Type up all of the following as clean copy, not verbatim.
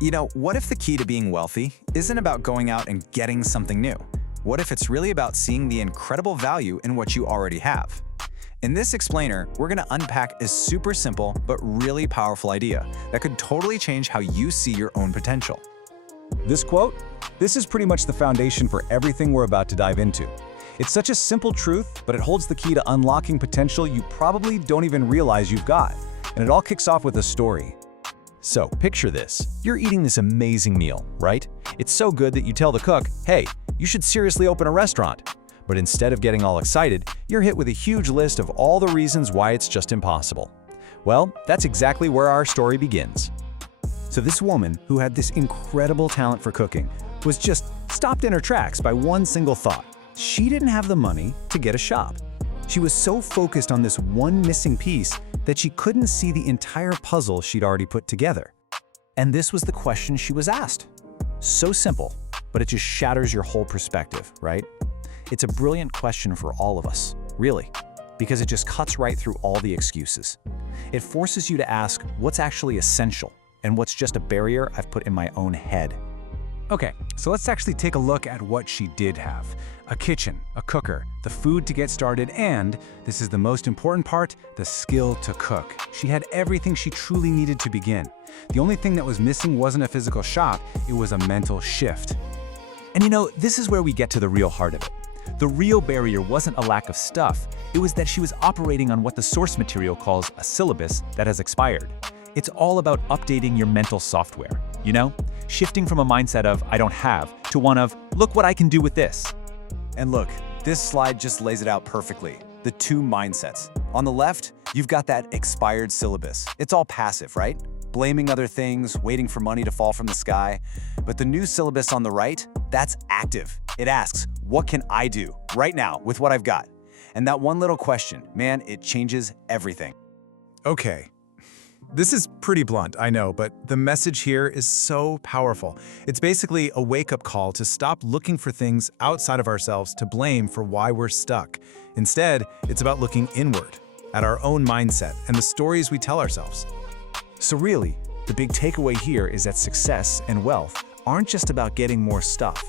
What if the key to being wealthy isn't about going out and getting something new? What if it's really about seeing the incredible value in what you already have? In this explainer, we're going to unpack a super simple but really powerful idea that could totally change how you see your own potential. This quote? This is pretty much the foundation for everything we're about to dive into. It's such a simple truth, but it holds the key to unlocking potential you probably don't even realize you've got. And it all kicks off with a story. So, picture this. You're eating this amazing meal, right? It's so good that you tell the cook, hey, you should seriously open a restaurant. But instead of getting all excited, you're hit with a huge list of all the reasons why it's just impossible. Well, that's exactly where our story begins. So this woman, who had this incredible talent for cooking, was just stopped in her tracks by one single thought. She didn't have the money to get a shop. She was so focused on this one missing piece that she couldn't see the entire puzzle she'd already put together. And this was the question she was asked. So simple, but it just shatters your whole perspective, right? It's a brilliant question for all of us, really, because it just cuts right through all the excuses. It forces you to ask what's actually essential and what's just a barrier I've put in my own head. Okay, so let's actually take a look at what she did have. A kitchen, a cooker, the food to get started, and, this is the most important part, the skill to cook. She had everything she truly needed to begin. The only thing that was missing wasn't a physical shop, it was a mental shift. And this is where we get to the real heart of it. The real barrier wasn't a lack of stuff, it was that she was operating on what the source material calls a syllabus that has expired. It's all about updating your mental software, shifting from a mindset of I don't have to one of look what I can do with this. And look, this slide just lays it out perfectly. The two mindsets. On the left, you've got that expired syllabus. It's all passive, right? Blaming other things, waiting for money to fall from the sky. But the new syllabus on the right, that's active. It asks, what can I do right now with what I've got? And that one little question, man, it changes everything. Okay. This is pretty blunt, I know, but the message here is so powerful. It's basically a wake-up call to stop looking for things outside of ourselves to blame for why we're stuck. Instead, it's about looking inward, at our own mindset and the stories we tell ourselves. So really, the big takeaway here is that success and wealth aren't just about getting more stuff.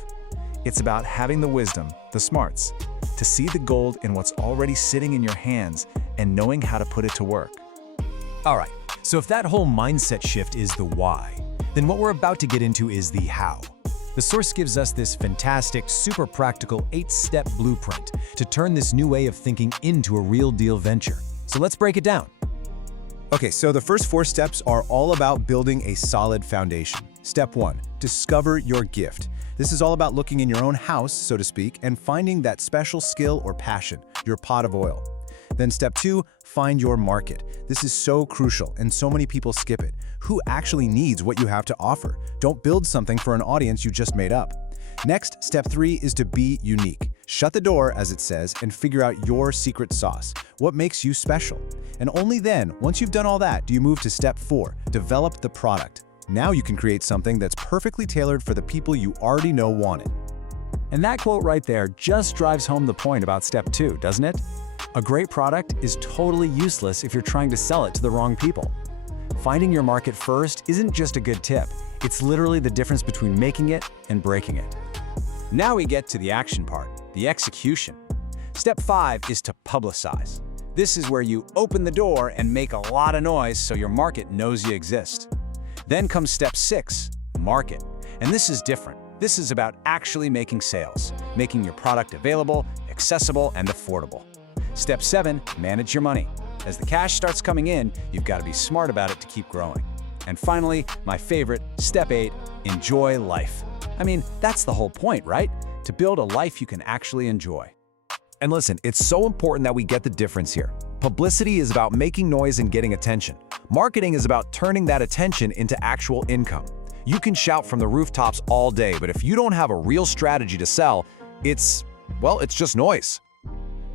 It's about having the wisdom, the smarts, to see the gold in what's already sitting in your hands and knowing how to put it to work. All right. So if that whole mindset shift is the why, then what we're about to get into is the how. The source gives us this fantastic, super practical 8-step blueprint to turn this new way of thinking into a real deal venture. So let's break it down. Okay, so the first 4 steps are all about building a solid foundation. Step 1, discover your gift. This is all about looking in your own house, so to speak, and finding that special skill or passion, your pot of oil. Then step 2, find your market. This is so crucial, and so many people skip it. Who actually needs what you have to offer? Don't build something for an audience you just made up. Next, step 3 is to be unique. Shut the door, as it says, and figure out your secret sauce. What makes you special? And only then, once you've done all that, do you move to step 4, develop the product. Now you can create something that's perfectly tailored for the people you already know want it. And that quote right there just drives home the point about step 2, doesn't it? A great product is totally useless if you're trying to sell it to the wrong people. Finding your market first isn't just a good tip. It's literally the difference between making it and breaking it. Now we get to the action part, the execution. Step 5 is to publicize. This is where you open the door and make a lot of noise so your market knows you exist. Then comes step 6, market. And this is different. This is about actually making sales, making your product available, accessible, and affordable. Step 7, manage your money. As the cash starts coming in, you've got to be smart about it to keep growing. And finally, my favorite, step 8, enjoy life. I mean, that's the whole point, right? To build a life you can actually enjoy. And listen, it's so important that we get the difference here. Publicity is about making noise and getting attention. Marketing is about turning that attention into actual income. You can shout from the rooftops all day, but if you don't have a real strategy to sell, it's just noise.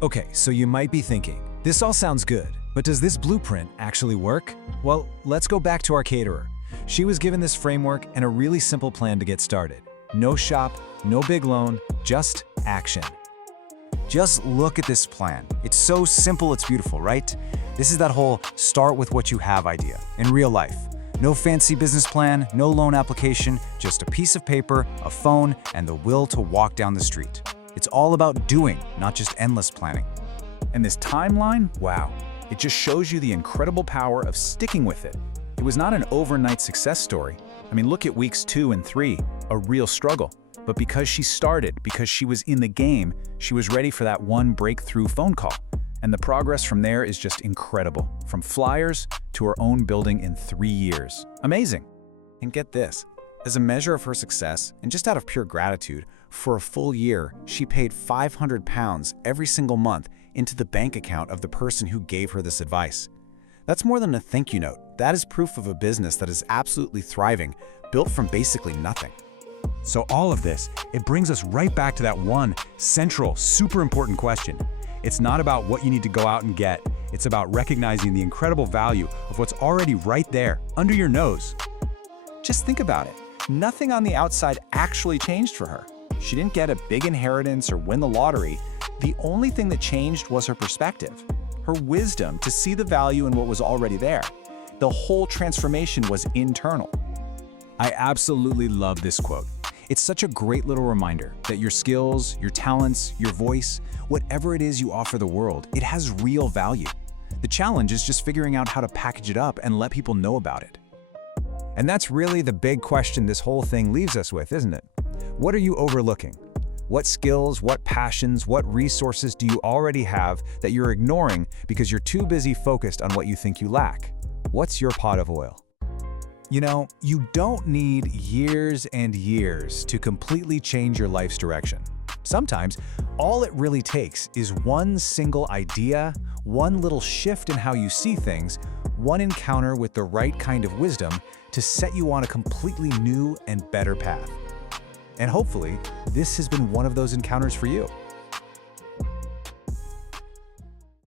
Okay, so you might be thinking, this all sounds good, but does this blueprint actually work? Well, let's go back to our caterer. She was given this framework and a really simple plan to get started. No shop, no big loan, just action. Just look at this plan. It's so simple, it's beautiful, right? This is that whole start with what you have idea in real life. No fancy business plan, no loan application, just a piece of paper, a phone, and the will to walk down the street. It's all about doing, not just endless planning. And this timeline, wow, it just shows you the incredible power of sticking with it. It was not an overnight success story. I mean, look at weeks 2 and 3, a real struggle. But because she started, because she was in the game, she was ready for that one breakthrough phone call. And the progress from there is just incredible. From flyers to her own building in 3 years. Amazing. And get this, as a measure of her success, and just out of pure gratitude, for a full year, she paid £500 every single month into the bank account of the person who gave her this advice. That's more than a thank you note. That is proof of a business that is absolutely thriving, built from basically nothing. So all of this, it brings us right back to that one central, super important question. It's not about what you need to go out and get. It's about recognizing the incredible value of what's already right there, under your nose. Just think about it. Nothing on the outside actually changed for her. She didn't get a big inheritance or win the lottery. The only thing that changed was her perspective, her wisdom to see the value in what was already there. The whole transformation was internal. I absolutely love this quote. It's such a great little reminder that your skills, your talents, your voice, whatever it is you offer the world, it has real value. The challenge is just figuring out how to package it up and let people know about it. And that's really the big question this whole thing leaves us with, isn't it? What are you overlooking? What skills, what passions, what resources do you already have that you're ignoring because you're too busy focused on what you think you lack? What's your pot of oil? You know, you don't need years and years to completely change your life's direction. Sometimes, all it really takes is one single idea, one little shift in how you see things, one encounter with the right kind of wisdom to set you on a completely new and better path. And hopefully, this has been one of those encounters for you.